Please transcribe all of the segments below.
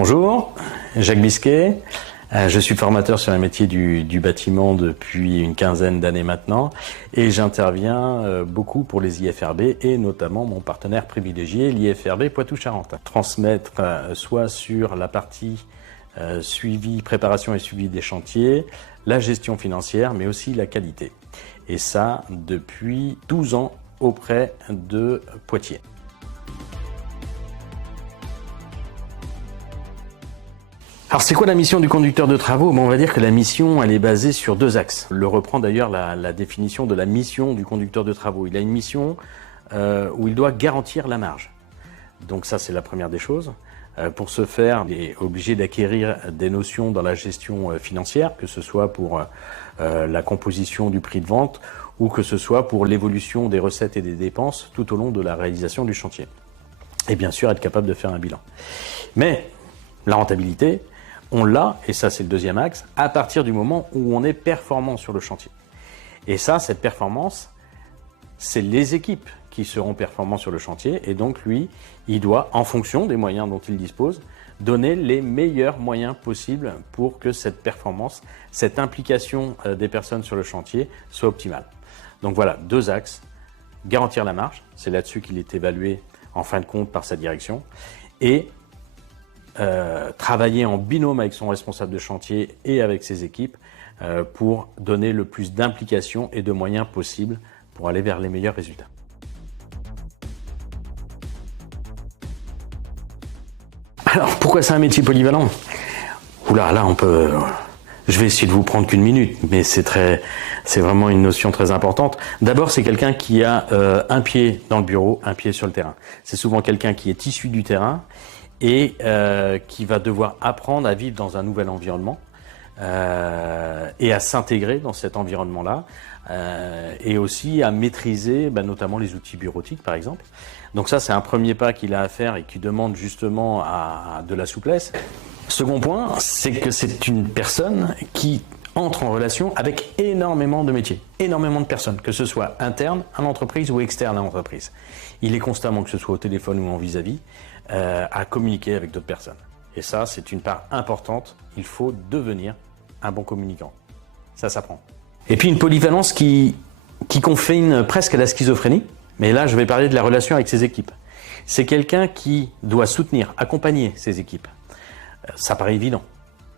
Bonjour, Jacques Bisquet. Je suis formateur sur les métiers du bâtiment depuis une quinzaine d'années maintenant et j'interviens beaucoup pour les IFRB et notamment mon partenaire privilégié, l'IFRB Poitou-Charentes. Transmettre soit sur la partie suivi, préparation et suivi des chantiers, la gestion financière mais aussi la qualité. Et ça depuis 12 ans auprès de Poitiers. Alors c'est quoi la mission du conducteur de travaux? On va dire que la mission elle est basée sur deux axes. Le reprend d'ailleurs la définition de la mission du conducteur de travaux. Il a une mission où il doit garantir la marge. Donc ça c'est la première des choses. Pour ce faire, il est obligé d'acquérir des notions dans la gestion financière, que ce soit pour la composition du prix de vente ou que ce soit pour l'évolution des recettes et des dépenses tout au long de la réalisation du chantier. Et bien sûr être capable de faire un bilan. Mais la rentabilité, on l'a, et ça c'est le deuxième axe, à partir du moment où on est performant sur le chantier. Et ça, cette performance, c'est les équipes qui seront performants sur le chantier, et donc lui, il doit, en fonction des moyens dont il dispose, donner les meilleurs moyens possibles pour que cette performance, cette implication des personnes sur le chantier soit optimale. Donc voilà, deux axes, garantir la marge, c'est là-dessus qu'il est évalué en fin de compte par sa direction, et travailler en binôme avec son responsable de chantier et avec ses équipes pour donner le plus d'implication et de moyens possibles pour aller vers les meilleurs résultats. Alors pourquoi c'est un métier polyvalent? Oula, là on peut... Je vais essayer de vous prendre qu'une minute, mais c'est vraiment une notion très importante. D'abord, c'est quelqu'un qui a un pied dans le bureau, un pied sur le terrain. C'est souvent quelqu'un qui est issu du terrain et qui va devoir apprendre à vivre dans un nouvel environnement et à s'intégrer dans cet environnement-là et aussi à maîtriser notamment les outils bureautiques par exemple. Donc ça c'est un premier pas qu'il a à faire et qui demande justement de la souplesse. Second point, c'est que c'est une personne qui entre en relation avec énormément de métiers, énormément de personnes, que ce soit interne à l'entreprise ou externe à l'entreprise. Il est constamment, que ce soit au téléphone ou en vis-à-vis, à communiquer avec d'autres personnes. Et ça, c'est une part importante. Il faut devenir un bon communicant. Ça s'apprend. Et puis une polyvalence qui confine presque à la schizophrénie. Mais là, je vais parler de la relation avec ses équipes. C'est quelqu'un qui doit soutenir, accompagner ses équipes. Ça paraît évident.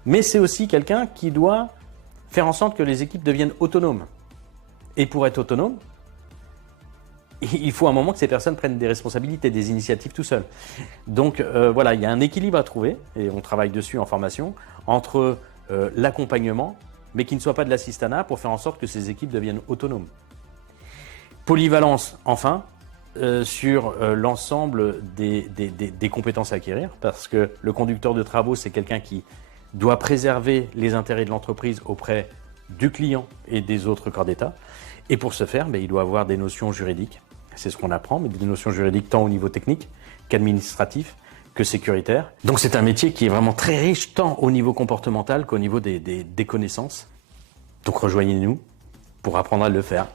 Mais c'est aussi quelqu'un qui doit faire en sorte que les équipes deviennent autonomes. Et pour être autonome, il faut un moment que ces personnes prennent des responsabilités, des initiatives tout seuls. Donc voilà, il y a un équilibre à trouver, et on travaille dessus en formation, entre l'accompagnement, mais qui ne soit pas de l'assistanat, pour faire en sorte que ces équipes deviennent autonomes. Polyvalence, enfin, sur l'ensemble des compétences à acquérir, parce que le conducteur de travaux, c'est quelqu'un qui doit préserver les intérêts de l'entreprise auprès du client et des autres corps d'État. Et pour ce faire, il doit avoir des notions juridiques. C'est ce qu'on apprend, mais des notions juridiques tant au niveau technique qu'administratif, que sécuritaire. Donc c'est un métier qui est vraiment très riche tant au niveau comportemental qu'au niveau des connaissances. Donc rejoignez-nous pour apprendre à le faire.